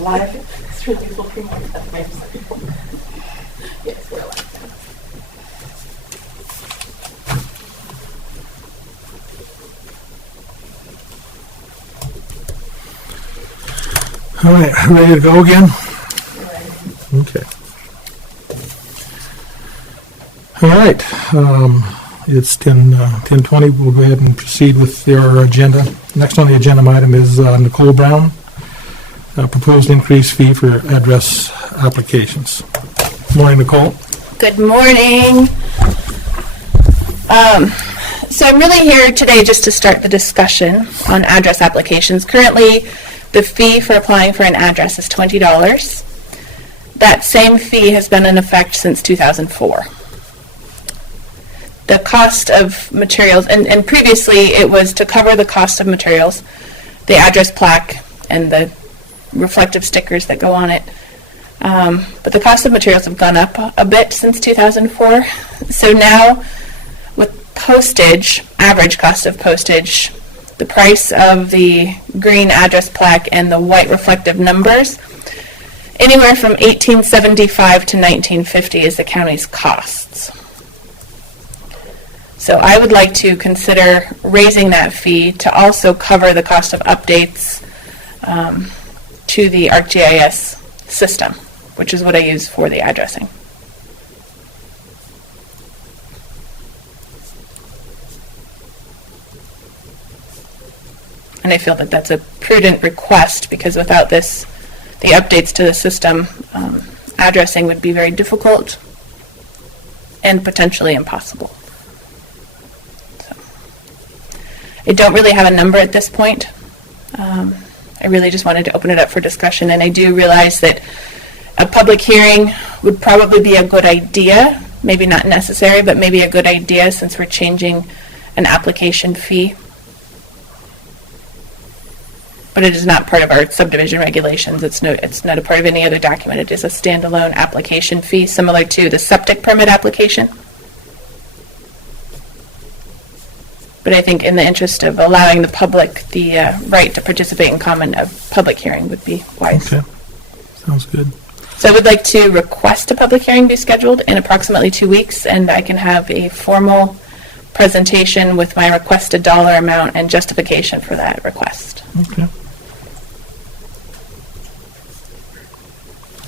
Live through these looking like that. Yes, we're live. All right, ready to go again? Okay. All right, it's 10:20. We'll go ahead and proceed with our agenda. Next on the agenda item is Nicole Brown, proposed increased fee for address applications. Morning, Nicole. Good morning. So I'm really here today just to start the discussion on address applications. Currently, the fee for applying for an address is $20. That same fee has been in effect since 2004. The cost of materials, and previously it was to cover the cost of materials, the address plaque and the reflective stickers that go on it. But the cost of materials have gone up a bit since 2004. So now with postage, average cost of postage, the price of the green address plaque and the white reflective numbers, anywhere from $18.75 to $19.50 is the county's costs. So I would like to consider raising that fee to also cover the cost of updates to the ArcGIS system, which is what I use for the addressing. And I feel that that's a prudent request because without this, the updates to the system, addressing would be very difficult and potentially impossible. So, I don't really have a number at this point. I really just wanted to open it up for discussion, and I do realize that a public hearing would probably be a good idea, maybe not necessary, but maybe a good idea since we're changing an application fee. But it is not part of our subdivision regulations. It's not a part of any other document. It is a standalone application fee, similar to the septic permit application. But I think in the interest of allowing the public the right to participate and comment, a public hearing would be wise. Okay, sounds good. So I would like to request a public hearing be scheduled in approximately 2 weeks, and I can have a formal presentation with my requested dollar amount and justification for that request. Okay.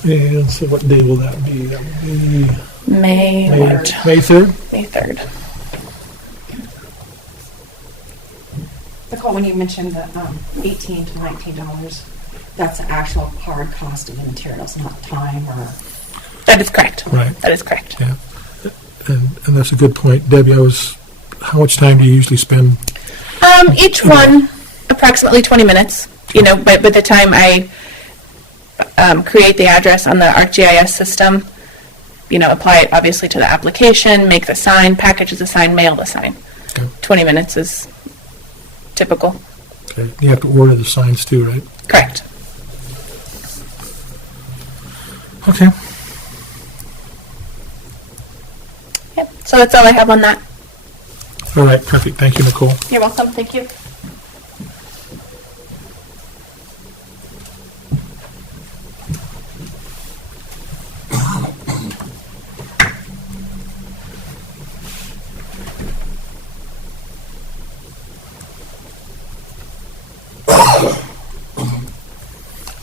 And so what day will that be? That will be May 3rd. May 3rd? May 3rd. Nicole, when you mentioned the $18 to $19, that's the actual hard cost of the materials, not time or... That is correct. Right. That is correct. Yeah. And that's a good point. Debbie, how much time do you usually spend? Each one, approximately 20 minutes. You know, but by the time I create the address on the ArcGIS system, you know, apply it obviously to the application, make the sign, package the sign, mail the sign. Okay. 20 minutes is typical. Okay. You have to order the signs too, right? Correct. Okay. Yep. So that's all I have on that. All right, perfect. Thank you, Nicole. You're welcome. Thank you.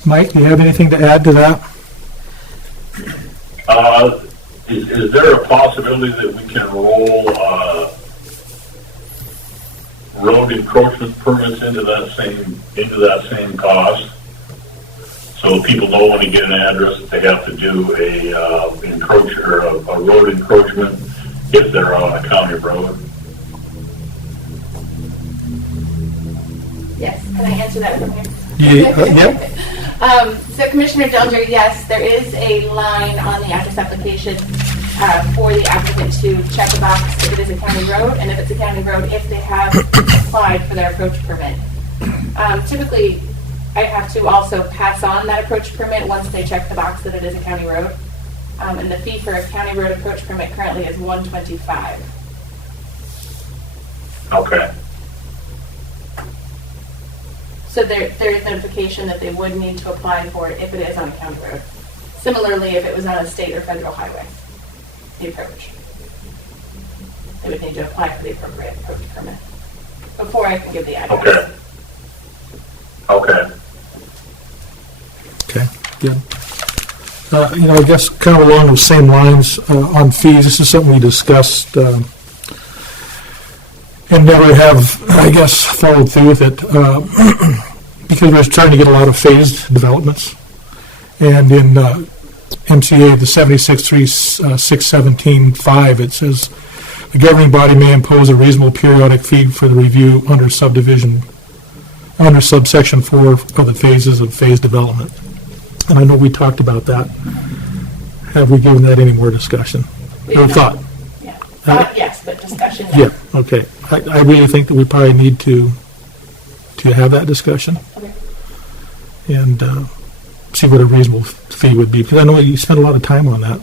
Mike, do you have anything to add to that? Is there a possibility that we can roll road encroachment permits into that same cost, so people know when they get an address that they have to do a road encroachment if they're on a county road? Yes. Can I answer that from here? Yep. So Commissioner Delger, yes, there is a line on the address application for the applicant to check a box if it is a county road, and if it's a county road, if they have applied for their approach permit. Typically, I have to also pass on that approach permit once they check the box that it is a county road. And the fee for a county road approach permit currently is $125. Okay. So there is notification that they would need to apply for it if it is on a county road. Similarly, if it was on a state or federal highway, the approach. They would need to apply for the appropriate approach permit before I can give the address. Okay. Okay, good. I guess kind of along those same lines on fees, this is something we discussed and never have, I guess, followed through with it because we're trying to get a lot of phased developments. And in MCA, the 763617.5, it says the governing body may impose a reasonable periodic fee for the review under subsection 4 of the phases of phased development. And I know we talked about that. Have we given that any more discussion or thought? Yeah. Yes, but discussion. No. Yeah, okay. I really think that we probably need to have that discussion Okay. and see what a reasonable fee would be, because I know you spent a lot of time on that.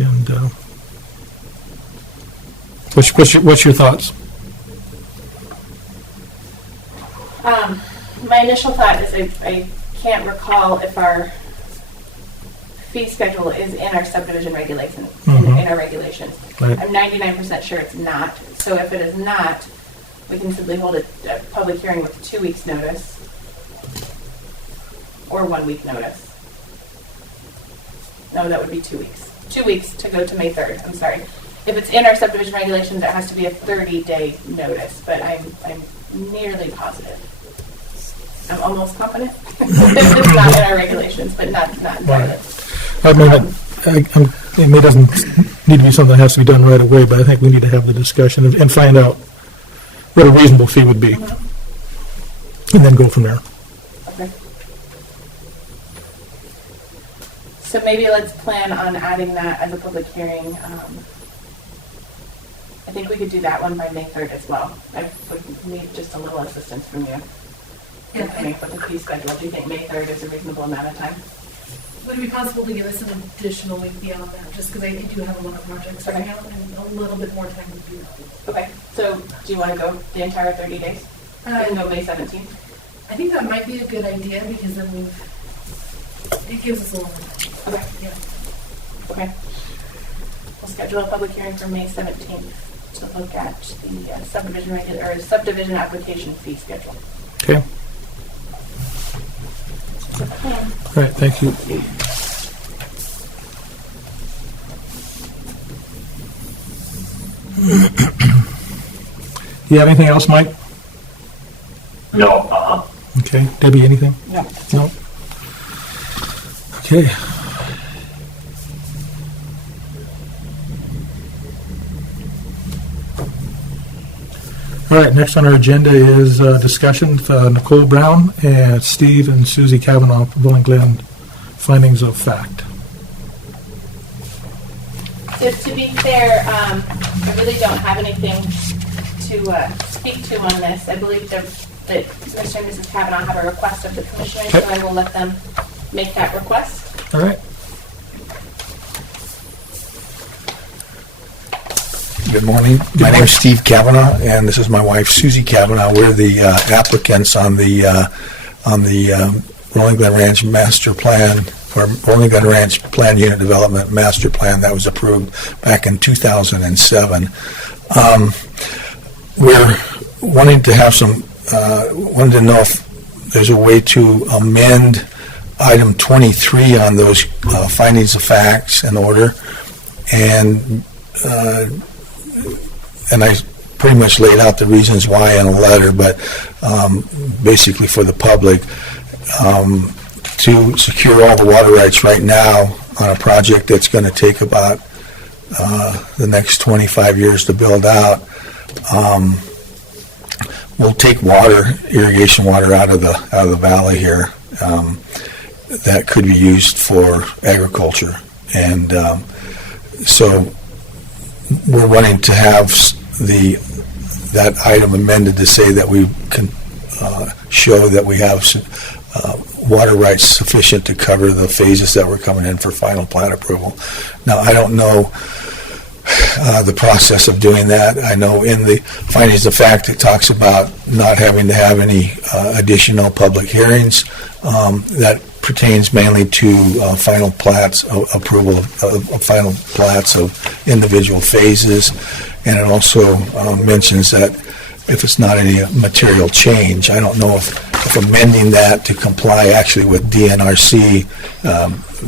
And what's your thoughts? My initial thought is I can't recall if our fee schedule is in our subdivision regulations, in our regulations. Right. I'm 99% sure it's not. So if it is not, we can simply hold a public hearing with 2 weeks' notice or 1 week notice. No, that would be 2 weeks. 2 weeks to go to May 3rd. I'm sorry. If it's in our subdivision regulations, it has to be a 30-day notice, but I'm nearly positive. I'm almost confident. It's not in our regulations, but not entirely. I mean, it doesn't need to be something that has to be done right away, but I think we need to have the discussion and find out what a reasonable fee would be, and then go from there. Okay. So maybe let's plan on adding that as a public hearing. I think we could do that one by May 3rd as well. I would need just a little assistance from you. Coming up with the fee schedule. Do you think May 3rd is a reasonable amount of time? Would it be possible to give us an additional week beyond that, just because I do have a lot of projects right now, and a little bit more time would be helpful. Okay. So do you want to go the entire 30 days? And go May 17th? I think that might be a good idea, because then it gives us a little more time. Okay. Yeah. Okay. We'll schedule a public hearing for May 17th to look at the subdivision application fee schedule. Okay. All right, thank you. You have anything else, Mike? No, Okay. Debbie, anything? No. No? Okay. All right, next on our agenda is discussion with Nicole Brown and Steve and Susie Kavanaugh, Bowling Glen findings of fact. So to be fair, I really don't have anything to speak to on this. I believe that Mr. and Mrs. Kavanaugh have a request of the commissioners, so I will let them make that request. All right. Good morning. My name is Steve Kavanaugh, and this is my wife, Susie Kavanaugh. We're the applicants on the Rolling Glen Ranch Master Plan, or Rolling Glen Ranch Plan Unit Development Master Plan that was approved back in 2007. We're wanting to have wanted to know if there's a way to amend item 23 on those findings of facts in order, and I pretty much laid out the reasons why in a letter, but basically for the public, to secure all the water rights right now on a project that's going to take about the next 25 years to build out, we'll take irrigation water out of the valley here that could be used for agriculture, and so we're wanting to have that item amended to say that we can show that we have water rights sufficient to cover the phases that were coming in for final plat approval. Now, I don't know the process of doing that. I know in the findings of fact, it talks about not having to have any additional public hearings. That pertains mainly to final plats, approval of final plats of individual phases. And it also mentions that if it's not any material change, I don't know if amending that to comply actually with DNRC,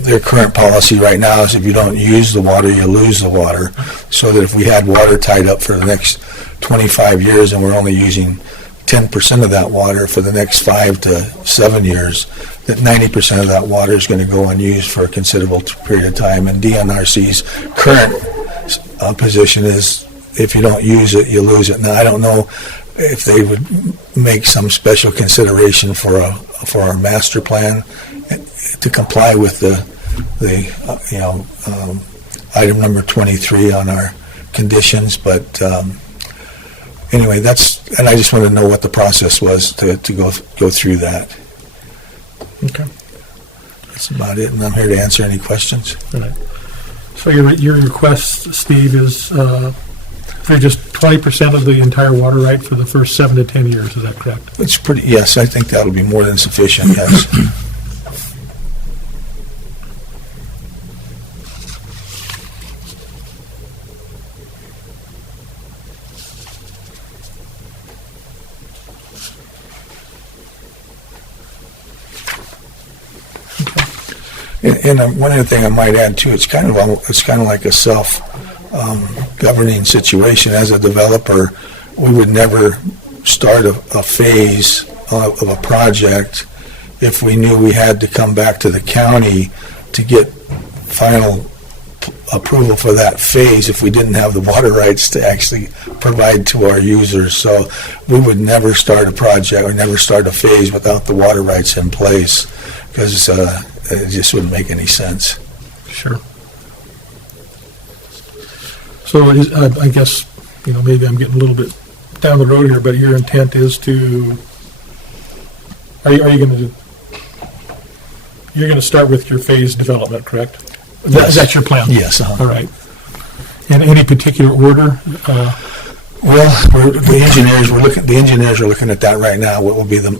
their current policy right now is if you don't use the water, you lose the water. So that if we had water tied up for the next 25 years and we're only using 10% of that water for the next 5 to 7 years, that 90% of that water is going to go unused for a considerable period of time. And DNRC's current position is if you don't use it, you lose it. Now, I don't know if they would make some special consideration for our master plan to comply with the item number 23 on our conditions. But anyway, and I just wanted to know what the process was to go through that. Okay. That's about it, and I'm here to answer any questions. All right. So your request, Steve, is for just 20% of the entire water right for the first 7 to 10 years. Is that correct? It's pretty. Yes, I think that'll be more than sufficient. Yes. And one other thing I might add too, it's kind of like a self-governing situation. As a developer, we would never start a phase of a project if we knew we had to come back to the county to get final approval for that phase if we didn't have the water rights to actually provide to our users. So we would never start a project or never start a phase without the water rights in place, because it just wouldn't make any sense. Sure. So I guess, maybe I'm getting a little bit down the road here, but your intent is to, are you going to, you're going to start with your phase development, correct? Yes. That's your plan? Yes. All right. In any particular order? Well, the engineers are looking at that right now. What will be the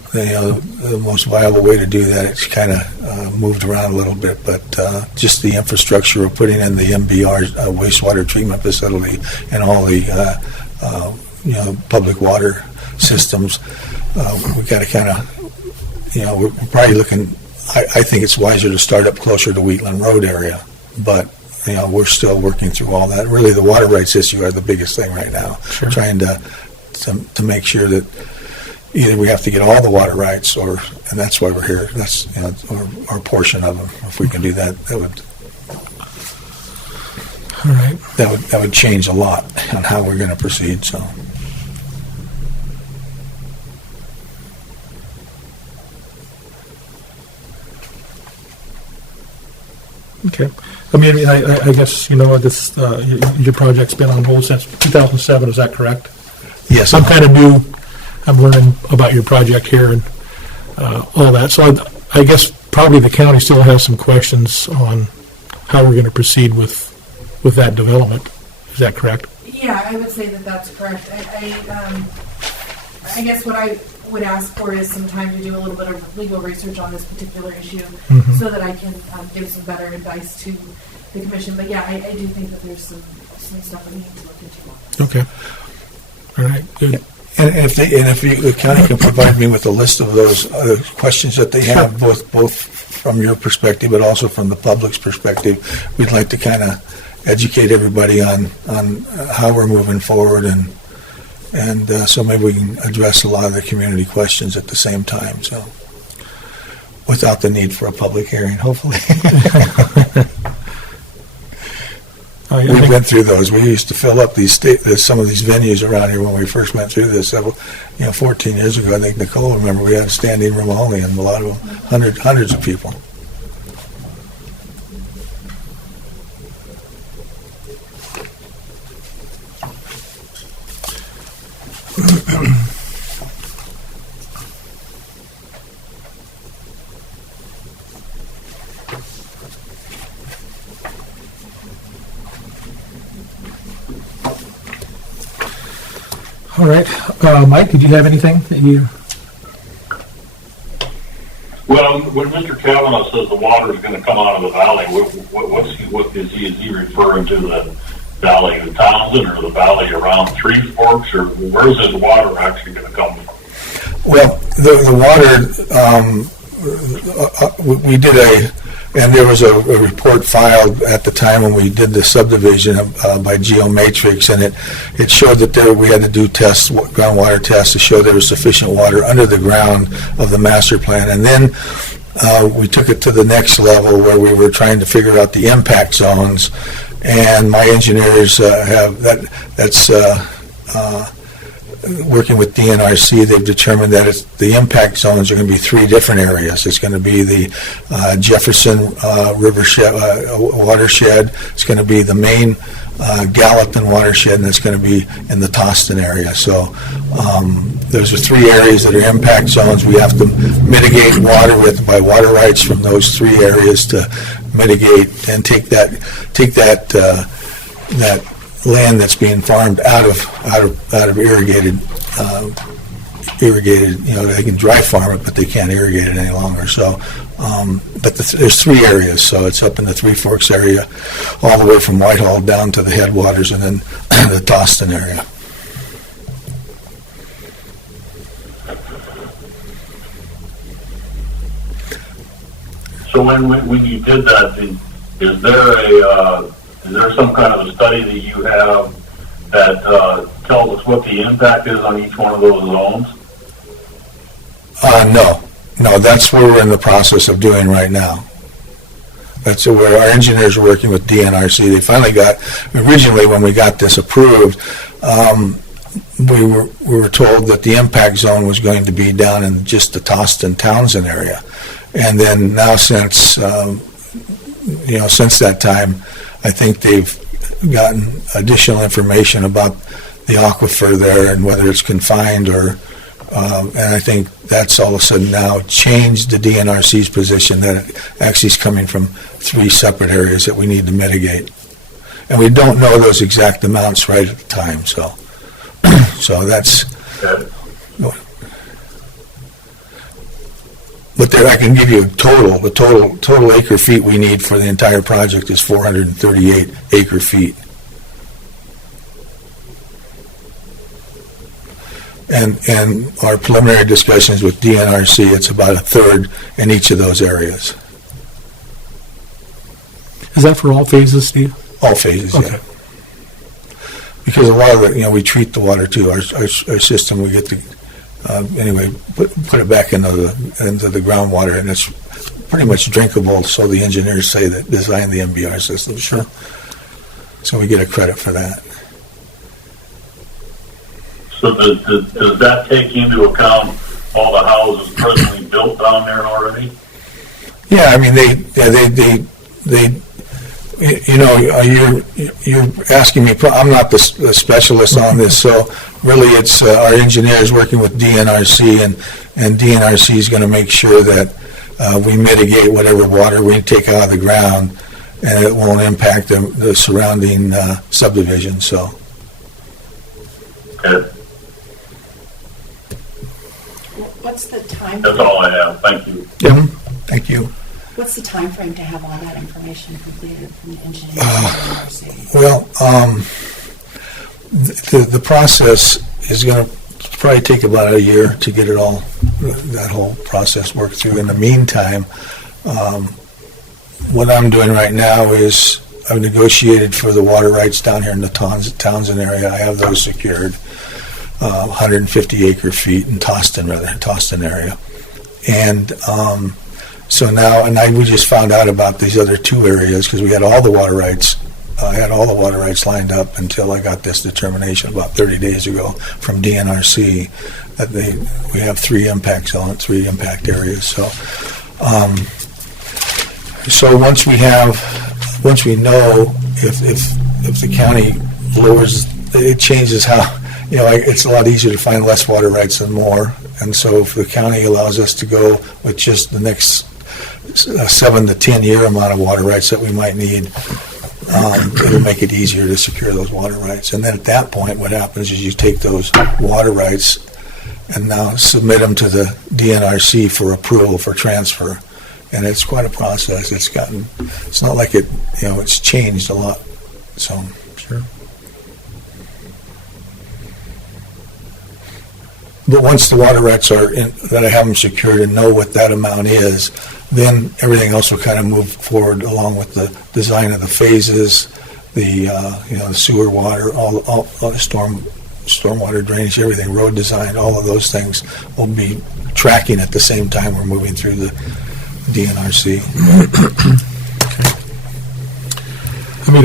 most viable way to do that? It's kind of moved around a little bit, but just the infrastructure we're putting in the MBR wastewater treatment facility and all the public water systems. We've got to kind of we're probably looking. I think it's wiser to start up closer to Wheatland Road area, but we're still working through all that. Really, the water rights issue are the biggest thing right now. Sure. Trying to make sure that either we have to get all the water rights, and that's why we're here. That's or a portion of them. If we can do that, All right. that would change a lot on how we're going to proceed. So. Okay. I guess, this, your project's been on hold since 2007, is that correct? Yes. I'm kind of new. I'm learning about your project here and all that. So I guess probably the county still has some questions on how we're going to proceed with that development. Is that correct? Yeah, I would say that that's correct. I guess what I would ask for is some time to do a little bit of legal research on this particular issue, so that I can give some better advice to the commission. But yeah, I do think that there's some stuff that we need to look into. Okay. All right. Good. And if the county can provide me with a list of those questions that they have, both from your perspective, but also from the public's perspective, we'd like to kind of educate everybody on how we're moving forward, and so maybe we can address a lot of the community questions at the same time. So, without the need for a public hearing, hopefully. We went through those. We used to fill up some of these venues around here when we first went through this. 14 years ago, I think Nicole remember we had a standing room only, and a lot of them, hundreds of people. All right. Mike, did you have anything that you? Well, when Mr. Kavanaugh says the water is going to come out of the valley, what is he referring to the valley of Townsend or the valley around Three Forks, or where's this water actually going to come from? Well, the water, we did and there was a report filed at the time when we did the subdivision by Geomatrix, and it showed that we had to do tests, groundwater tests, to show there was sufficient water under the ground of the master plan. And then we took it to the next level where we were trying to figure out the impact zones, and my engineers working with DNRC, they've determined that the impact zones are going to be three different areas. It's going to be the Jefferson watershed, it's going to be the main Gallatin watershed, and it's going to be in the Toston area. So those are three areas that are impact zones. We have to mitigate water by water rights from those three areas to mitigate and take that land that's being farmed out of irrigated, they can dry farm it, but they can't irrigate it any longer. So, but there's three areas. So it's up in the Three Forks area, all the way from Whitehall down to the headwaters, and then the Toston area. So when you did that, is there some kind of a study that you have that tells us what the impact is on each one of those zones? No, that's what we're in the process of doing right now. That's where our engineers are working with DNRC. They finally originally when we got this approved, we were told that the impact zone was going to be down in just the Toston Townsend area. And then now since that time, I think they've gotten additional information about the aquifer there and whether it's confined or, and I think that's all of a sudden now changed the DNRC's position that it actually is coming from three separate areas that we need to mitigate. And we don't know those exact amounts right at the time, so that's... But there, I can give you the total acre feet we need for the entire project is 438 acre feet. And our preliminary discussions with DNRC, it's about a third in each of those areas. Is that for all phases, Steve? All phases, okay. Yeah. Because a lot of it, we treat the water too. Our system, we get to anyway, put it back into the groundwater, and it's pretty much drinkable. So the engineers say that designed the MBR system. Sure. So we get a credit for that. So does that take into account all the houses presently built down there already? Yeah, I mean they you're asking me. I'm not the specialist on this, so really it's our engineers working with DNRC, and DNRC is going to make sure that we mitigate whatever water we take out of the ground, and it won't impact the surrounding subdivision. So. Okay. What's the time? That's all I have. Thank you. Yeah. Thank you. What's the time frame to have all that information completed from the engineering? Well, the process is going to probably take about a year to get it all, that whole process worked through. In the meantime, what I'm doing right now is I've negotiated for the water rights down here in the Townsend area. I have those secured, 150 acre feet in Toston area. And so now, we just found out about these other two areas because we had all the water rights. I had all the water rights lined up until I got this determination about 30 days ago from DNRC that we have three impact areas. So once we know if the county lowers, it changes how, it's a lot easier to find less water rights than more. And so if the county allows us to go with just the next 7 to 10 year amount of water rights that we might need, it'll make it easier to secure those water rights. And then at that point, what happens is you take those water rights and now submit them to the DNRC for approval for transfer. And it's quite a process. It's not like it's changed a lot. So, Sure. but once the water rights are in, that I have them secured and know what that amount is, then everything else will kind of move forward along with the design of the phases, the the sewer water, all the stormwater drainage, everything, road design, all of those things will be tracking at the same time we're moving through the DNRC. I mean,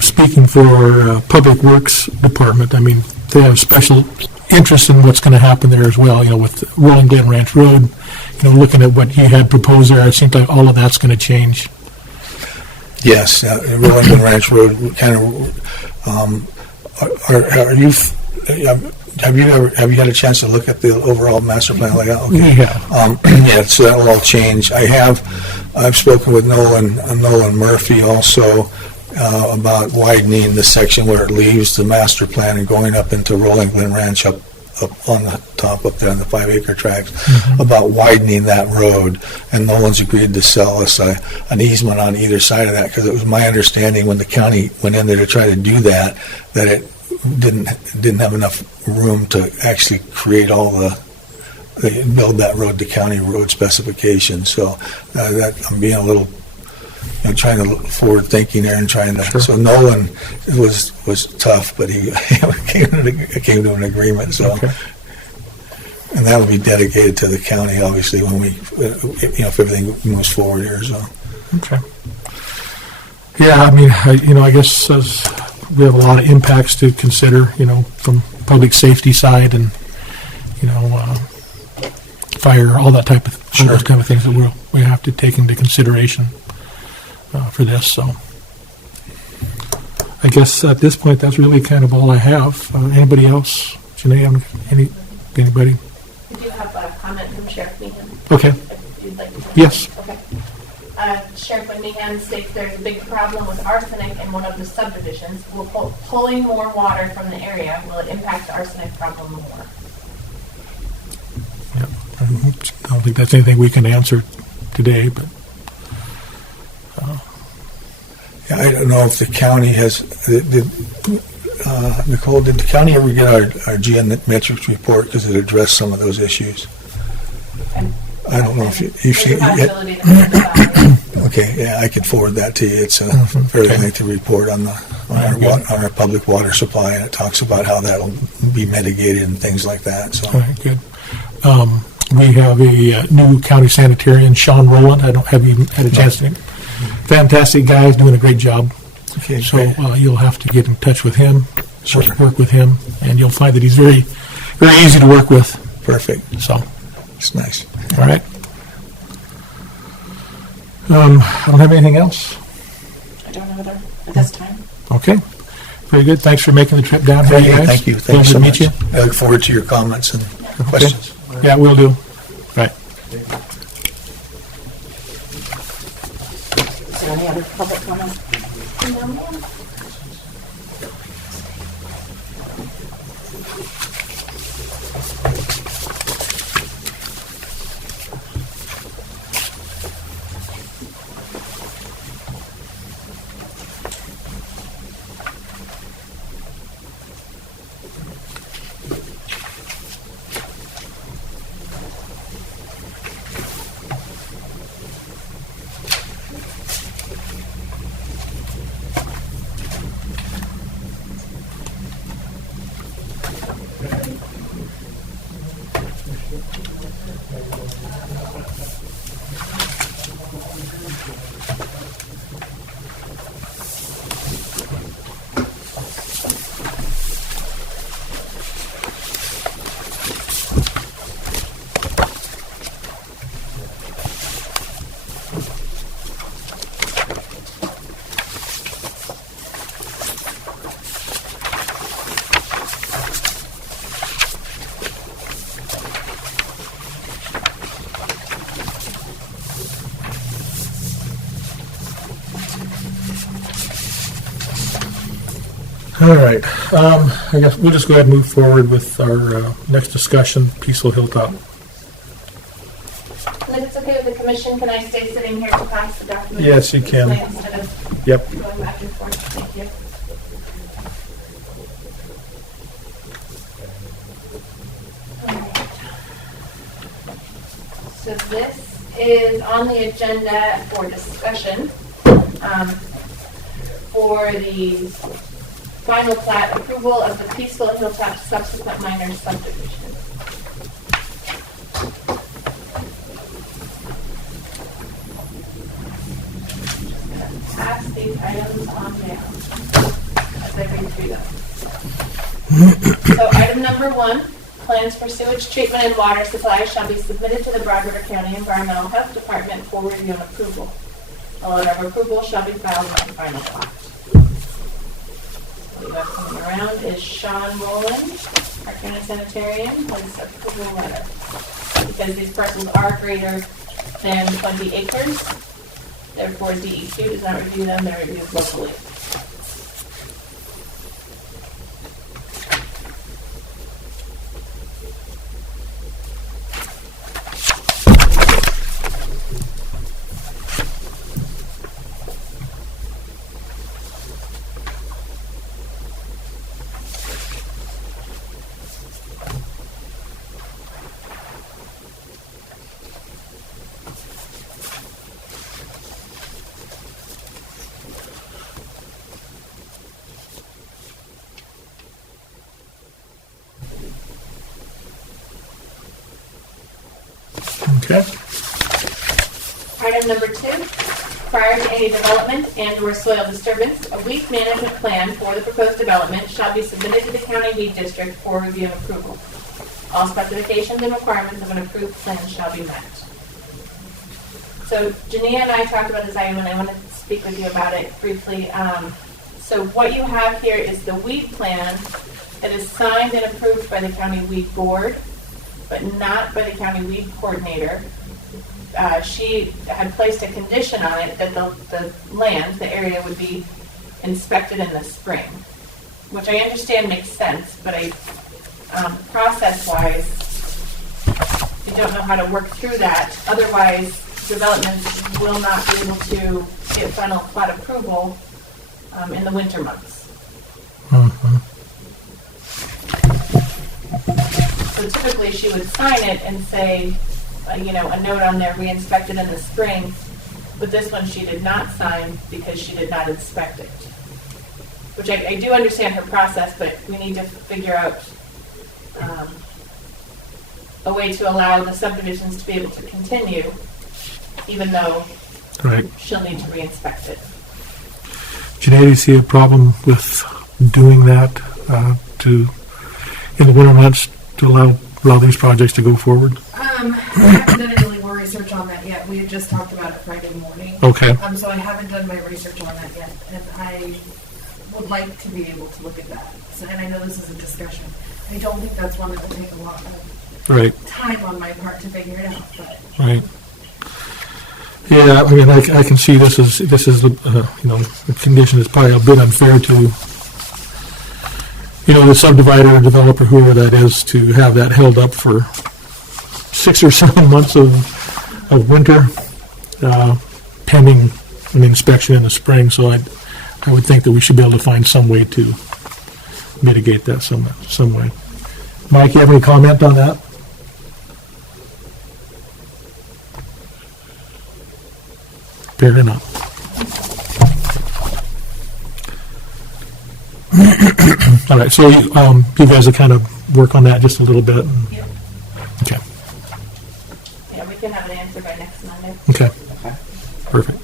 speaking for Public Works Department, I mean, they have special interest in what's going to happen there as well, with Rolling Glen Ranch Road, looking at what you had proposed there, it seems like all of that's going to change. Yes, Rolling Glen Ranch Road kind of, have you had a chance to look at the overall master plan layout? Okay. Yeah. So that will all change. I've spoken with Nolan Murphy also about widening the section where it leaves the master plan and going up into Rolling Glen Ranch up on the top up there on the 5-acre tracts, about widening that road. And Nolan's agreed to sell us an easement on either side of that, because it was my understanding when the county went in there to try to do that it didn't have enough room to actually create all build that road to county road specifications. So that I'm being a little, trying to look forward thinking there and trying to. Sure. So Nolan was tough, but he came to an agreement. So, Okay. And that will be dedicated to the county, obviously, when we, if everything moves forward here. So. Okay. Yeah, I mean, I guess we have a lot of impacts to consider, from public safety side and, fire, all that type of, all those kind of things that we have to take into consideration for this. So I guess at this point, that's really kind of all I have. Anybody else? Janae, anybody? We do have a comment from Sheriff Meehan. Okay. If you'd like to. Yes. Okay. Sheriff Meehan states there's a big problem with arsenic in one of the subdivisions. Will pulling more water from the area, will it impact the arsenic problem more? Yep. I don't think that's anything we can answer today, but Yeah, I don't know if the county has. Nicole, did the county ever get our geometrics report because it addressed some of those issues? I don't know if you've seen it. Okay, yeah, I could forward that to you. It's a fairly lengthy report on our public water supply, and it talks about how that will be mitigated and things like that. So, all right, good. We have a new county sanitarian, Sean Rowland. I don't have even had a chance to. Fantastic guy, he's doing a great job. okay, So great. you'll have to get in touch with him, Sure. work with him, and you'll find that he's very, very easy to work with. Perfect. So, It's nice. all right. I don't have anything else. I don't know whether at this time. Okay. Very good. Thanks for making the trip down here, Thank you. guys. Thank you. Pleasure Thanks so to meet much. you. I look forward to your comments and questions. Yeah, we'll do. Right. Is there any other public comment? All right, I guess we'll just go ahead and move forward with our next discussion, Peaceful Hilltop. And if it's okay with the commission, can I stay sitting here to pass the document? Yes, you can. Instead of Yep. going back and forth? Thank you. Alright. So this is on the agenda for discussion for the final plat approval of the Peaceful Hilltop subsequent minor subdivision. Pass these items on down as I read through them. So item number 1, plans for sewage treatment and water supply shall be submitted to the Broad River County Environmental Health Department for review and approval. A letter of approval shall be filed with the final plat. What we have coming around is Sean Rowland, our county sanitarian, his approval letter. Because these parcels are greater than 20 acres, therefore DEQ does not review them, they're reviewed locally. Okay. Item number 2, prior to any development and or soil disturbance, a weed management plan for the proposed development shall be submitted to the county weed district for review and approval. All specifications and requirements of an approved plan shall be met. So Jania and I talked about this item and I want to speak with you about it briefly. So what you have here is the weed plan that is signed and approved by the county weed board, but not by the county weed coordinator. She had placed a condition on it that the land, the area, would be inspected in the spring, which I understand makes sense, but process-wise, I don't know how to work through that. Otherwise, developments will not be able to get final plat approval in the winter months. Mhm. So typically, she would sign it and say, a note on there, we inspected in the spring, but this one she did not sign because she did not inspect it. Which I do understand her process, but we need to figure out a way to allow the subdivisions to be able to continue, even though Right. she'll need to re-inspect it. Janae, do you see a problem with doing that in the winter months to allow these projects to go forward? I haven't done any legal research on that yet. We had just talked about it Friday morning. Okay. So I haven't done my research on that yet, and I would like to be able to look at that. So, and I know this is a discussion. I don't think that's one that will take a lot of Right. time on my part to figure it out. But Right. Yeah, I mean, I can see this is the condition is probably a bit unfair to, the subdivider or developer, whoever that is, to have that held up for 6 or 7 months of winter, pending an inspection in the spring. So I would think that we should be able to find some way to mitigate that some way. Mike, you have any comment on that? Apparently not. All right, so you guys will kind of work on that just a little bit. Yep. Okay. Yeah, we can have an answer by next Monday. Okay. Perfect.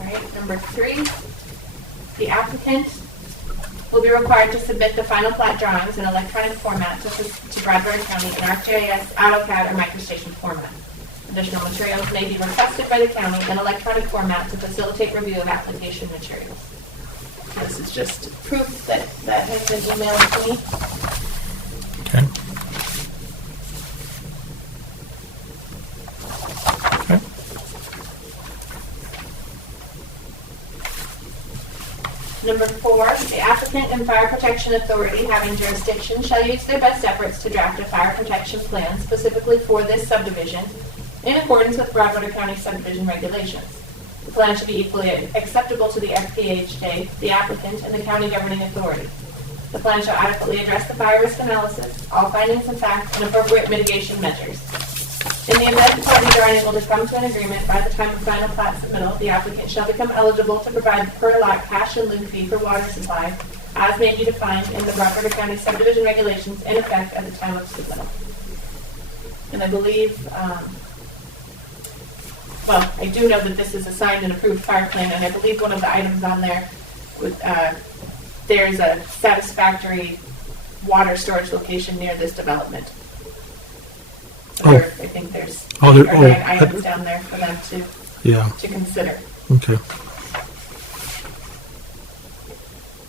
All right, number 3, the applicant will be required to submit the final plat drawings in electronic format to Broad River County in ArcGIS, AutoCAD, or MicroStation format. Additional materials may be requested by the county in electronic format to facilitate review of application materials. This is just proof that has been emailed to me. Okay. Okay. Number 4, the applicant and Fire Protection Authority having jurisdiction shall use their best efforts to draft a fire protection plan specifically for this subdivision in accordance with Broadwater County subdivision regulations. The plan should be equally acceptable to the FPHA, the applicant, and the county governing authority. The plan shall adequately address the fire risk analysis, all findings of fact, and appropriate mitigation measures. In the event the parties are unable to come to an agreement by the time of final plat submittal, the applicant shall become eligible to provide per lot cash in lieu fee for water supply, as may be defined in the Broadwater County subdivision regulations in effect at the time of submittal. And I believe, well, I do know that this is a signed and approved fire plan, and I believe one of the items on there with, there's a satisfactory water storage location near this development. So I think there's items down there for them to consider. Okay.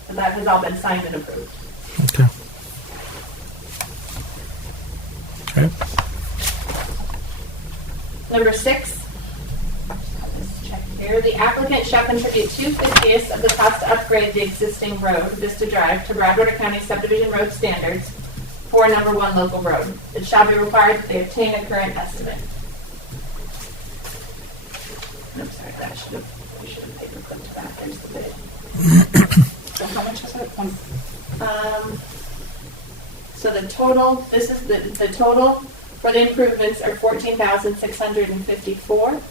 And that has all been signed and approved. Okay. Okay. Number 6, let's check here. The applicant shall contribute 2/50 of the cost to upgrade the existing road, Vista Drive, to Broadwater County subdivision road standards for number 1 local road. It shall be required that they obtain a current estimate. I'm sorry, I should have paper clipped that. There's the bid. So how much is it? So the total, this is the total for the improvements are $14,654.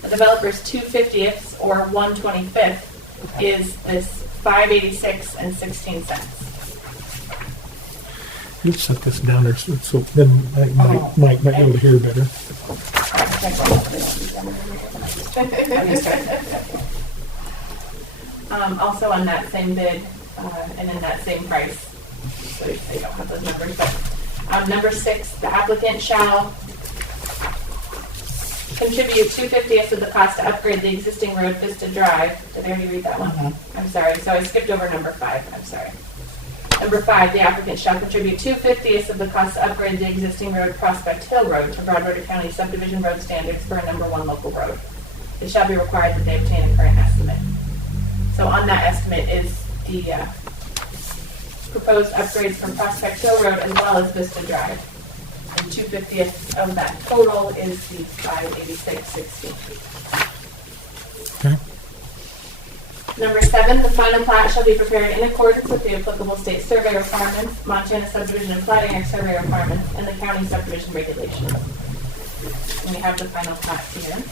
The developer's 2/50 or 1/25 is this $586.16. You set this down there so then Mike might be able to hear better. Also on that same bid and in that same price. So they don't have those numbers, but number 6, the applicant shall contribute 2/50 of the cost to upgrade the existing road Vista Drive. Did I already read that one? I'm sorry. So I skipped over number 5. I'm sorry. Number 5, the applicant shall contribute 2/50 of the cost to upgrade the existing road Prospect Hill Road to Broadwater County subdivision road standards for a number 1 local road. It shall be required that they obtain a current estimate. So on that estimate is the proposed upgrades from Prospect Hill Road as well as Vista Drive. And 2/50 of that total is the $586.16. Okay. Number 7, the final plat shall be prepared in accordance with the applicable state survey requirements, Montana subdivision and plating act survey requirements, and the county subdivision regulations. And we have the final plat here.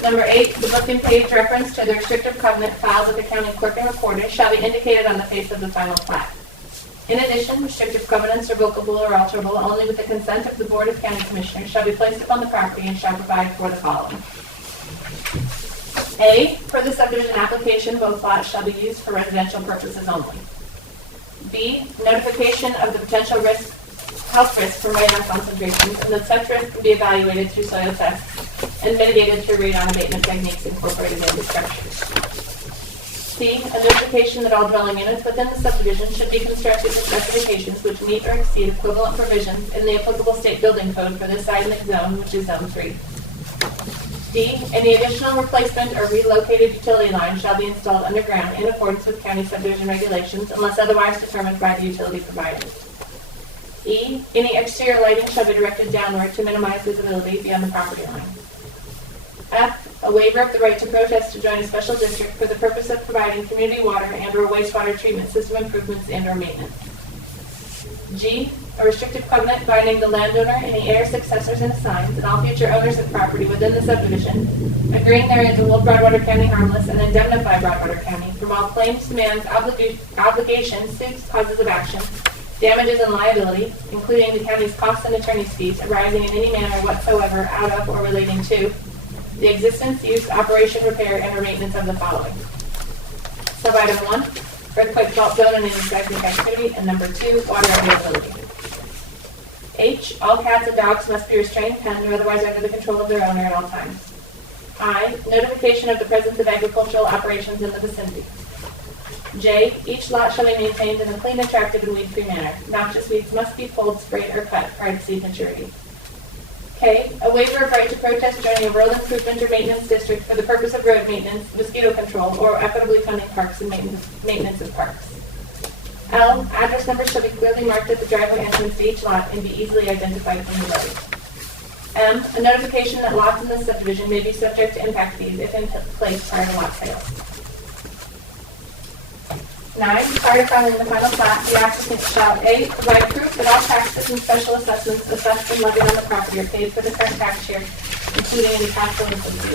Number 8, the book and page reference to the restrictive covenant filed with the county clerk and recorder shall be indicated on the face of the final plat. In addition, restrictive covenants revocable or alterable only with the consent of the Board of County Commissioners shall be placed upon the property and shall provide for the following. A, for the subdivision application, both lots shall be used for residential purposes only. B, notification of the potential health risk from radon concentrations, and that such risk can be evaluated through soil tests and mitigated through radon abatement techniques incorporated into structures. C, a notification that all dwelling units within the subdivision should be constructed to specifications which meet or exceed equivalent provisions in the applicable state building code for this seismic zone, which is Zone 3. D, any additional replacement or relocated utility line shall be installed underground in accordance with county subdivision regulations unless otherwise determined by the utility provider. E, any exterior lighting shall be directed downward to minimize visibility beyond the property line. F, a waiver of the right to protest to join a special district for the purpose of providing community water and or wastewater treatment system improvements and or maintenance. G, a restrictive covenant binding the landowner, any heirs, successors, and assigns, and all future owners of property within the subdivision, agreeing therein to hold Broadwater County harmless and indemnify Broadwater County from all claims, demands, obligations, suits, causes of action, damages, and liability, including the county's costs and attorney's fees arising in any manner whatsoever out of or relating to the existence, use, operation, repair, and or maintenance of the following. Sub-item 1, earthquake fault zone and any seismic activity, and number 2, water availability. H, all cats and dogs must be restrained, penned, or otherwise under the control of their owner at all times. I, notification of the presence of agricultural operations in the vicinity. J, each lot shall be maintained in a clean, attractive, and weed-free manner. Noxious weeds must be pulled, sprayed, or cut prior to seed maturity. K, a waiver of right to protest joining a road improvement or maintenance district for the purpose of road maintenance, mosquito control, or equitably funding parks and maintenance of parks. L, address numbers shall be clearly marked at the driveway entrance to each lot and be easily identified from the road. M, a notification that lots in this subdivision may be subject to impact fees if in place prior to lot sale. 9, prior to filing the final plat, the applicant shall A, provide proof that all taxes and special assessments assessed and levied on the property are paid for the current tax year, including any tax delinquency.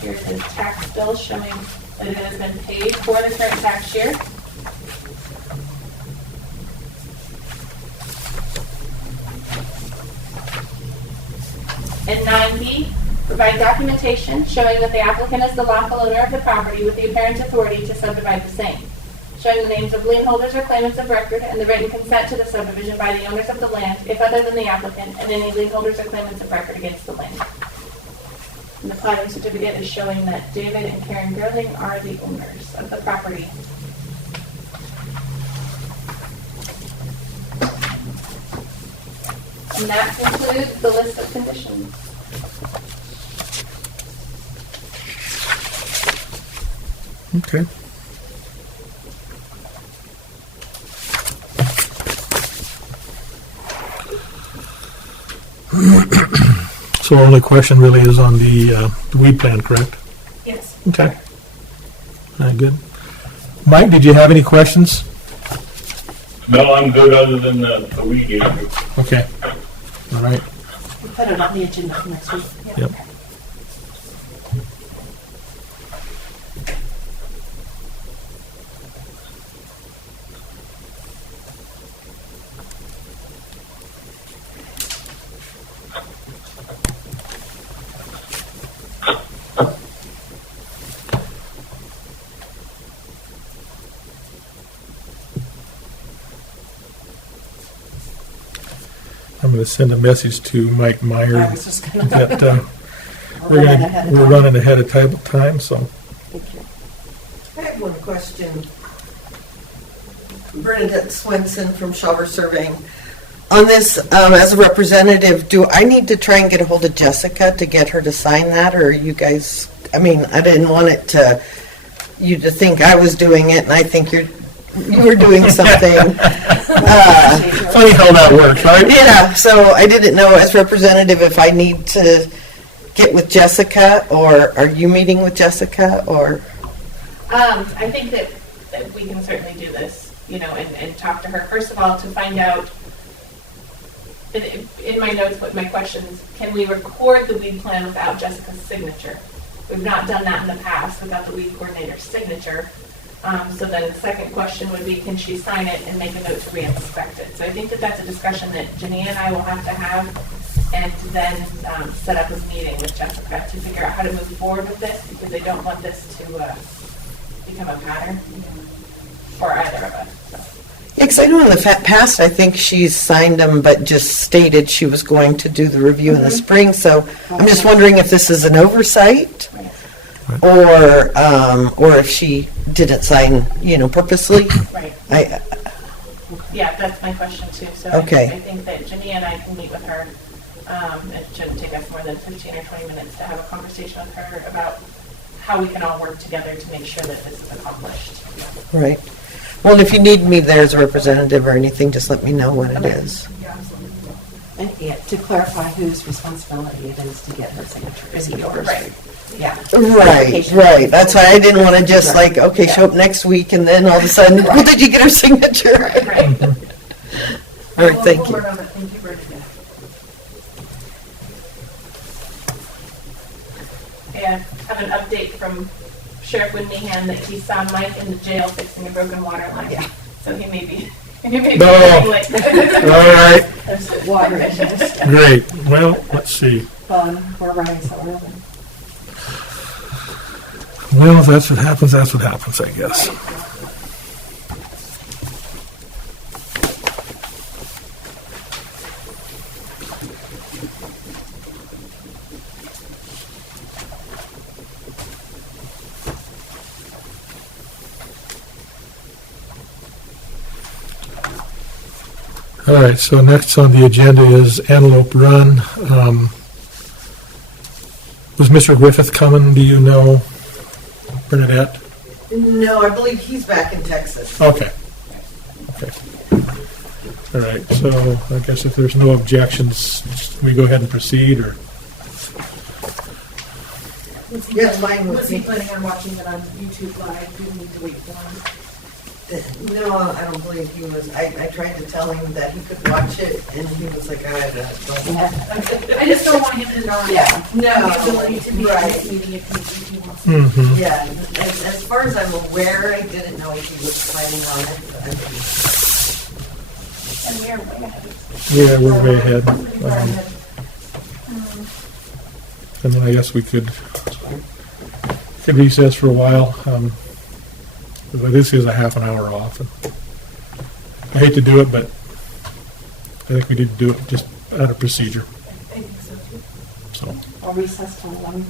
Here's his tax bill showing that it has been paid for the current tax year. And 9B, provide documentation showing that the applicant is the lawful owner of the property with the apparent authority to subdivide the same, showing the names of lien holders or claimants of record and the written consent to the subdivision by the owners of the land, if other than the applicant, and any lien holders or claimants of record against the land. And the plating certificate is showing that David and Karen Gerling are the owners of the property. And that concludes the list of conditions. Okay. So our only question really is on the weed plan, correct? Yes. Okay. Very good. Mike, did you have any questions? No, I'm good other than the weed issue. Okay. All right. We put it on the agenda for next week. Yep. I'm going to send a message to Mike Meyer I was just gonna. that we're running ahead of time, so. Thank you. I have one question. Bernadette Swenson from Shawver Surveying. On this, as a representative, do I need to try and get a hold of Jessica to get her to sign that, or you guys, I mean, I didn't want you to think I was doing it, and I think you were doing something. Funny how that works, right? Yeah, so I didn't know as representative if I need to get with Jessica, or are you meeting with Jessica, or? I think that we can certainly do this, and talk to her. First of all, to find out, in my notes, what my questions, can we record the weed plan without Jessica's signature? We've not done that in the past without the weed coordinator's signature. So then the second question would be, can she sign it and make a note to re-inspect it? So I think that that's a discussion that Janine and I will have to have, and then set up a meeting with Jessica to figure out how to move forward with this, because I don't want this to become a pattern for either of us. So. Yeah, because I know in the past, I think she's signed them, but just stated she was going to do the review in the spring. So I'm just wondering if this is an oversight, or if she didn't sign, purposely. Right. I Yeah, that's my question too. So Okay. I think that Janine and I can meet with her. It shouldn't take us more than 15 or 20 minutes to have a conversation with her about how we can all work together to make sure that this is accomplished. Right. Well, if you need me there as a representative or anything, just let me know what it is. And to clarify whose responsibility it is to get her signature. Is it yours? Right. Yeah. Right. That's why I didn't want to just show up next week and then all of a sudden, well, did you get her signature? Right. All right, thank you. We'll work on it. Thank you, Bernadette. Yeah, have an update from Sheriff Whitneyhan that he saw Mike in the jail fixing a broken water line. Yeah. So he may be No. running late. All right, There's water issues. great. Well, let's see. We're running so early. Well, if that's what happens, I guess. All right, so next on the agenda is Antelope Run. Was Mr. Griffith coming, do you know, Bernadette? No, I believe he's back in Texas. Okay. Okay. All right, so I guess if there's no objections, we go ahead and proceed, or? Yeah, fine with Was he me. planning on watching it on YouTube live? Do we need to wait for him? No, I don't believe he was. I tried to tell him that he could watch it, and he was like, I don't. I just don't want him to not Yeah. have the ability to be at Right. this meeting if he wants. Mm-hmm. Yeah, as far as I'm aware, I didn't know he was planning on it. And we are way ahead. Yeah, we're way ahead. Pretty far ahead. And then I guess we could recess for a while. But this is a half an hour off. And I hate to do it, but I think we need to do it just out of procedure. I think so too. So. I'll recess till 11.